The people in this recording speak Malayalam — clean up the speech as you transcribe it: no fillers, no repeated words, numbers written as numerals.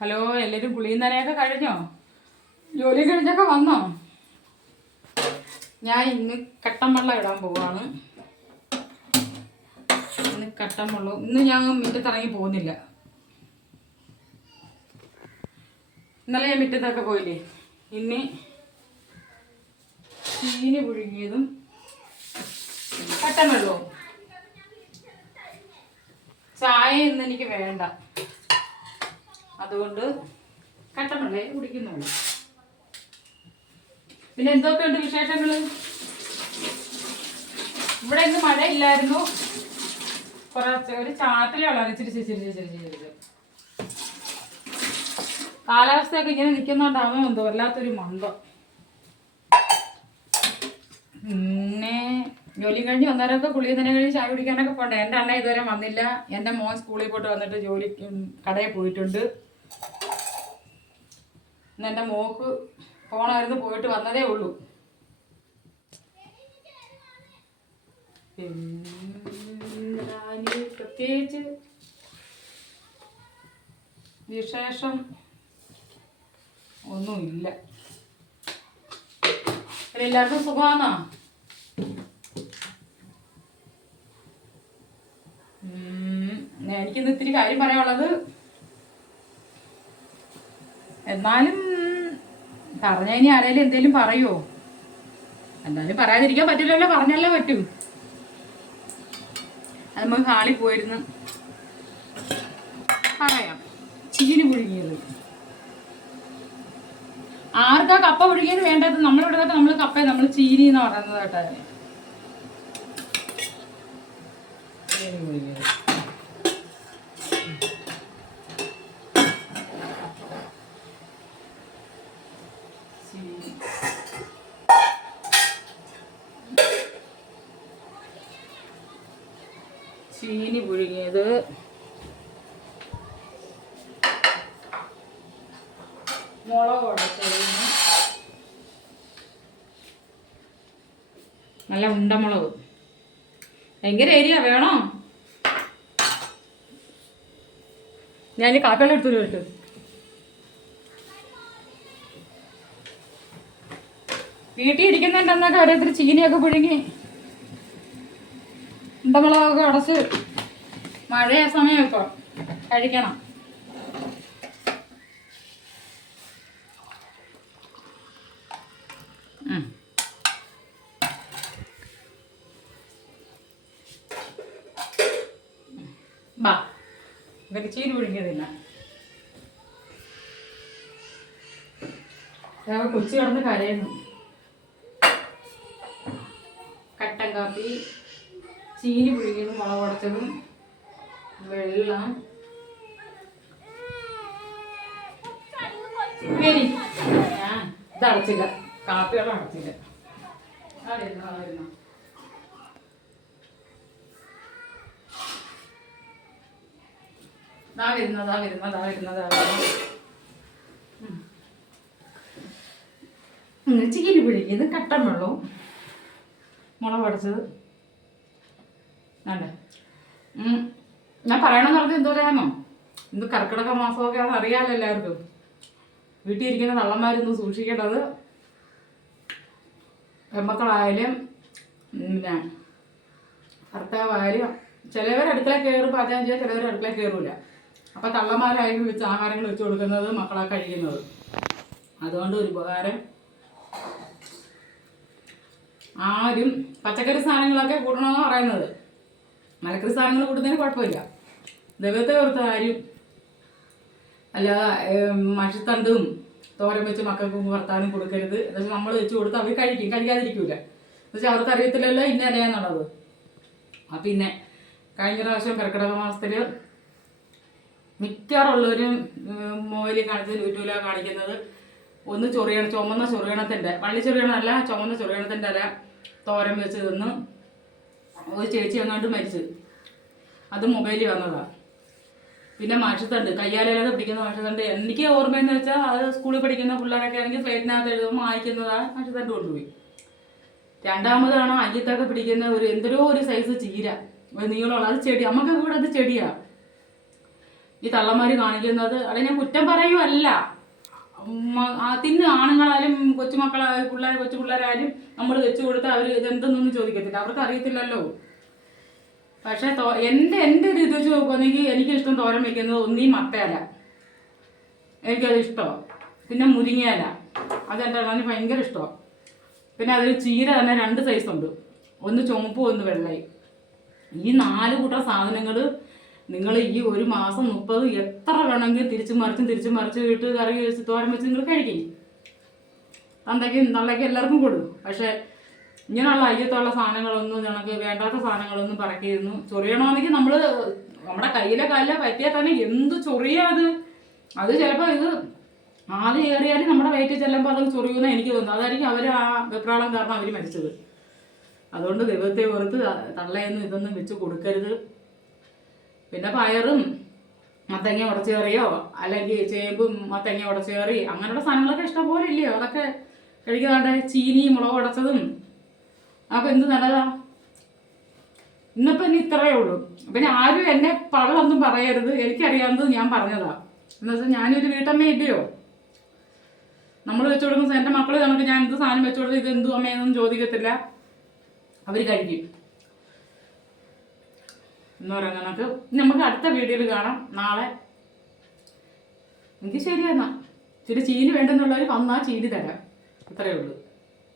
ഹലോ, എല്ലാവരും കുളിയും നനയൊക്കെ കഴിഞ്ഞോ? ജോലി കഴിഞ്ഞൊക്കെ വന്നോ? ഞാൻ ഇന്ന് കട്ടൻ വെള്ളം ഇടാൻ പോവാണ്. ഇന്ന് കട്ടൻ വെള്ളം ഇന്ന് ഞാൻ മുറ്റത്തിറങ്ങി പോകുന്നില്ല. ഇന്നലെ ഞാൻ മുറ്റത്തൊക്കെ പോയില്ലേ. ഇന്ന് ചീനി പുഴുങ്ങിയതും കട്ടൻ വെള്ളവും. ചായ ഇന്ന് എനിക്ക് വേണ്ട, അതുകൊണ്ട് കട്ടൻ വെള്ളേ കുടിക്കുന്നുള്ളൂ. പിന്നെ എന്തൊക്കെയുണ്ട് വിശേഷങ്ങൾ? ഇവിടെ ഇന്ന് മഴയില്ലായിരുന്നു, കുറച്ച് ഒരു ചാറ്റലാണ്. ഇച്ചിരി കാലാവസ്ഥയൊക്കെ ഇങ്ങനെ നിൽക്കുന്നുണ്ടാകുമോ എന്തോ വല്ലാത്തൊരു മന്ദം. പിന്നെ ജോലി കഴിഞ്ഞ് വന്നവരൊക്കെ കുളി തന്നെ കഴിഞ്ഞ് ചായ കുടിക്കാനൊക്കെ പോകണ്ടേ. എൻ്റെ അണ്ണ ഇതുവരെ വന്നില്ല. എൻ്റെ മോൻ സ്കൂളിൽ പോയിട്ട് വന്നിട്ട് കടയിൽ പോയിട്ടുണ്ട്. ഇന്ന് എൻ്റെ മോക്ക് പോണമായിരുന്നു, പോയിട്ട് വന്നതേ ഉള്ളൂ. പിന്നെ പ്രത്യേകിച്ച് വിശേഷം ഒന്നുമില്ല. എല്ലാവർക്കും സുഖമാണോ? എനിക്കിന്ന് ഇത്തിരി കാര്യം പറയാനുള്ളത്. എന്നാലും പറഞ്ഞ ഇനി ആരെങ്കിലും എന്തേലും പറയുമോ? എന്തായാലും പറയാതിരിക്കാൻ പറ്റില്ലല്ലോ, പറഞ്ഞല്ലേ പറ്റും. അത് നമുക്ക് ഹാളിൽ പോയിരുന്നു പറയാം. ചീനി പുഴുങ്ങിയത് ആർക്കാ കപ്പ പുഴുങ്ങിയത് വേണ്ടത്? നമ്മളിവിടെ നമ്മൾ കപ്പ നമ്മൾ ചീനി എന്ന് പറയുന്നത് കേട്ടോ. ചീനി പുഴുങ്ങിയത് ചീനി പുഴുങ്ങിയത് മുളക് ഉടച്ചത്, നല്ല ഉണ്ടമുളക്. ഭയങ്കര ഏരിയ വേണോ? ഞാൻ കാക്കല എടുത്തു കേട്ടു. വീട്ടിൽ ഇരിക്കുന്നുണ്ടെന്നൊക്കെ ഓരോരുത്തർ ചീനിയൊക്കെ പുഴുങ്ങി ഉണ്ടമുളകൊക്കെ അടച്ച് മഴയ സമയം ഇപ്പോൾ കഴിക്കണം. ബാ, ഇവർക്ക് ചീനി പുഴുങ്ങിയതില്ല. കൊച്ചു കിടന്ന് കരയുന്നു. കട്ടൻ കാപ്പി, ചീനി പുഴുങ്ങിയതും മുളക് ഉടച്ചതും, വെള്ളം. ഞാൻ ഇത് അടച്ചില്ല, കാപ്പി വെള്ളം അടച്ചില്ല. ചീനി പുഴുങ്ങിയത്, കട്ടൻ വെള്ളവും മുളക് അടച്ചത്. അല്ലേ ഞാൻ പറയണമെന്ന് പറഞ്ഞത് എന്തോ പറയാമോ? ഇന്ന് കർക്കിടക മാസമൊക്കെ ആണെന്ന് അറിയാമല്ലോ എല്ലാവർക്കും. വീട്ടിൽ ഇരിക്കുന്ന തള്ളന്മാരൊന്നും സൂക്ഷിക്കേണ്ടത്. പെൺമക്കളായാലും പിന്നെ ഭർത്താവായാലും ചിലവർ അടുക്കള കയറും പാചകം ചെയ്യാൻ, ചിലവർ അടുക്കള കയറൂല. അപ്പം തള്ളന്മാരായാലും വെച്ച് ആഹാരങ്ങൾ വെച്ച് കൊടുക്കുന്നത് മക്കളാ കഴിക്കുന്നത്. അതുകൊണ്ട് ഒരു ഉപകാരം, ആരും പച്ചക്കറി സാധനങ്ങളൊക്കെ കൂട്ടണമെന്ന് പറയുന്നത്. മലക്കറി സാധനങ്ങൾ കൂട്ടുന്നതിന് കുഴപ്പമില്ല. ദൈവത്തെ ഓർത്ത് ആരും അല്ലാതെ മഷിത്തണ്ടും തോരൻ വെച്ച് മക്കൾക്ക് ഭർത്താവിനും കൊടുക്കരുത്. എന്നുവെച്ചാൽ നമ്മൾ വെച്ച് കൊടുത്ത് അവർ കഴിക്കാതിരിക്കൂല. എന്നുവെച്ചാൽ അവർക്ക് അറിയത്തില്ലല്ലോ ഇന്ന അറിയാന്നുള്ളത്. പിന്നെ കഴിഞ്ഞ പ്രാവശ്യം കർക്കിടക മാസത്തിൽ മിക്കവാറുള്ളവരും മൊബൈലിൽ കാണിച്ചത്, യൂട്യൂബിലാണ് കാണിക്കുന്നത്. ഒന്ന് ചുമന്ന ചൊറിയണത്തിൻ്റെ, വള്ളി ചൊറിയണമല്ല, ചുമന്ന ചൊറിയണത്തിൻ്റെ അല തോരൻ വെച്ച് തിന്ന് ഒരു ചേച്ചി വന്നുകൊണ്ട് മരിച്ചു. അത് മൊബൈലിൽ വന്നതാണ്. പിന്നെ മഷിത്തണ്ട്, കയ്യാലയിലൊക്കെ പിടിക്കുന്ന മഷിത്തണ്ട്. എനിക്ക് ഓർമ്മയെന്ന് വെച്ചാൽ അത് സ്കൂളിൽ പഠിക്കുന്ന പിള്ളേരൊക്കെ ആണെങ്കിൽ സ്ലേറ്റിനകത്ത് എഴുതുമ്പോൾ വായിക്കുന്നതാണ് മഷിത്തണ്ട് കൊണ്ടുപോയി. രണ്ടാമതാണ് അയ്യത്തൊക്കെ പിടിക്കുന്ന എന്തൊരു സൈസ് ചീര, ഒരു നീളമുള്ള, അത് ചെടി. നമുക്കൊക്കെ ഇവിടെ അത് ചെടിയാണ്. ഈ തള്ളമാര് കാണിക്കുന്നത്. അത് ഞാൻ കുറ്റം പറയുമല്ല. തിന്ന് ആണുങ്ങളായാലും കൊച്ചുമക്കളായാലും കൊച്ചു പിള്ളേരായാലും നമ്മൾ വെച്ച് കൊടുത്താൽ അവർ ഇതെന്തെന്നൊന്നും ചോദിക്കത്തില്ല, അവർക്ക് അറിയത്തില്ലല്ലോ. പക്ഷേ എൻ്റെ ഒരു ഇത് വെച്ച് നോക്കുവാണെങ്കിൽ എനിക്കിഷ്ടം തോരൻ വയ്ക്കുന്നത് ഒന്നീ മത്തയില, എനിക്കത് ഇഷ്ടമാണ്. പിന്നെ മുരിങ്ങയില, അതെൻ്റെ അണ്ണന് ഭയങ്കര ഇഷ്ടമാണ്. പിന്നെ അതിൽ ചീര തന്നെ 2 സൈസുണ്ട്, ഒന്ന് ചുമപ്പും ഒന്ന് വെള്ളയും. ഈ 4 കൂട്ടം സാധനങ്ങൾ നിങ്ങൾ ഈ ഒരു മാസം 30 എത്ര വേണമെങ്കിലും തിരിച്ചും മറിച്ച് ഇട്ട് കറി വെച്ച് തോരൻ വെച്ച് നിങ്ങൾ കഴിക്കും. തള്ളയ്ക്ക് എല്ലാവർക്കും കൊടുക്കും. പക്ഷേ ഇങ്ങനെയുള്ള അയ്യത്തുള്ള സാധനങ്ങളൊന്നും ഞങ്ങൾക്ക് വേണ്ടാത്ത സാധനങ്ങളൊന്നും പറക്കിയിരുന്നു. ചൊറിയണമെങ്കിൽ നമ്മുടെ കയ്യിലെ കാലിലെ പറ്റിയാൽ തന്നെ എന്ത് ചൊറിയാത്. അത് ചിലപ്പോൾ ഇത് ആദ്യം ഏറിയാലും നമ്മുടെ വയറ്റിൽ ചെല്ലുമ്പോൾ അത് ചൊറിയുമെന്ന് എനിക്ക് തോന്നുന്നു. അതായിരിക്കും അവർ ആ വെപ്രാളം കാരണം അവർ മരിച്ചത്. അതുകൊണ്ട് ദൈവത്തെ ഓർത്ത് തള്ളയൊന്നും ഇതൊന്നും വെച്ച് കൊടുക്കരുത്. പിന്നെ പയറും മത്തങ്ങ ഉടച്ചേറിയോ അല്ലെങ്കിൽ ചേമ്പും മത്തങ്ങ ഉടച്ചേറി അങ്ങനെയുള്ള സാധനങ്ങളൊക്കെ ഇഷ്ടംപോലെ ഇല്ലയോ, അതൊക്കെ കഴിക്കാതെ ചീനി മുളക് ഉടച്ചതും അപ്പോൾ എന്ത് നല്ലതാ. ഇന്നിപ്പോൾ ഇനി ഇത്രയേ ഉള്ളൂ. പിന്നെ ആരും എന്നെ പള്ളൊന്നും പറയരുത്, എനിക്കറിയാവുന്നത് ഞാൻ പറഞ്ഞതാ. എന്നുവെച്ചാൽ ഞാനൊരു വീട്ടമ്മ ഇല്ലയോ, നമ്മൾ വെച്ചു കൊടുക്കുന്ന എൻ്റെ മക്കൾ നമുക്ക് ഞാൻ എന്ത് സാധനം വെച്ചു കൊടുത്ത് ഇത് എന്തു അമ്മയെന്നൊന്നും ചോദിക്കത്തില്ല, അവർ കഴിക്കും എന്ന് പറയുന്ന കണക്ക്. നമുക്ക് അടുത്ത വീഡിയോയിൽ കാണാം നാളെ. എനിക്ക് ശരിയെന്നാ, ഇച്ചിരി ചീനി വേണ്ടെന്നുള്ളവർ വന്നാൽ ചീനി തരാം, ഇത്രയേ ഉള്ളൂ.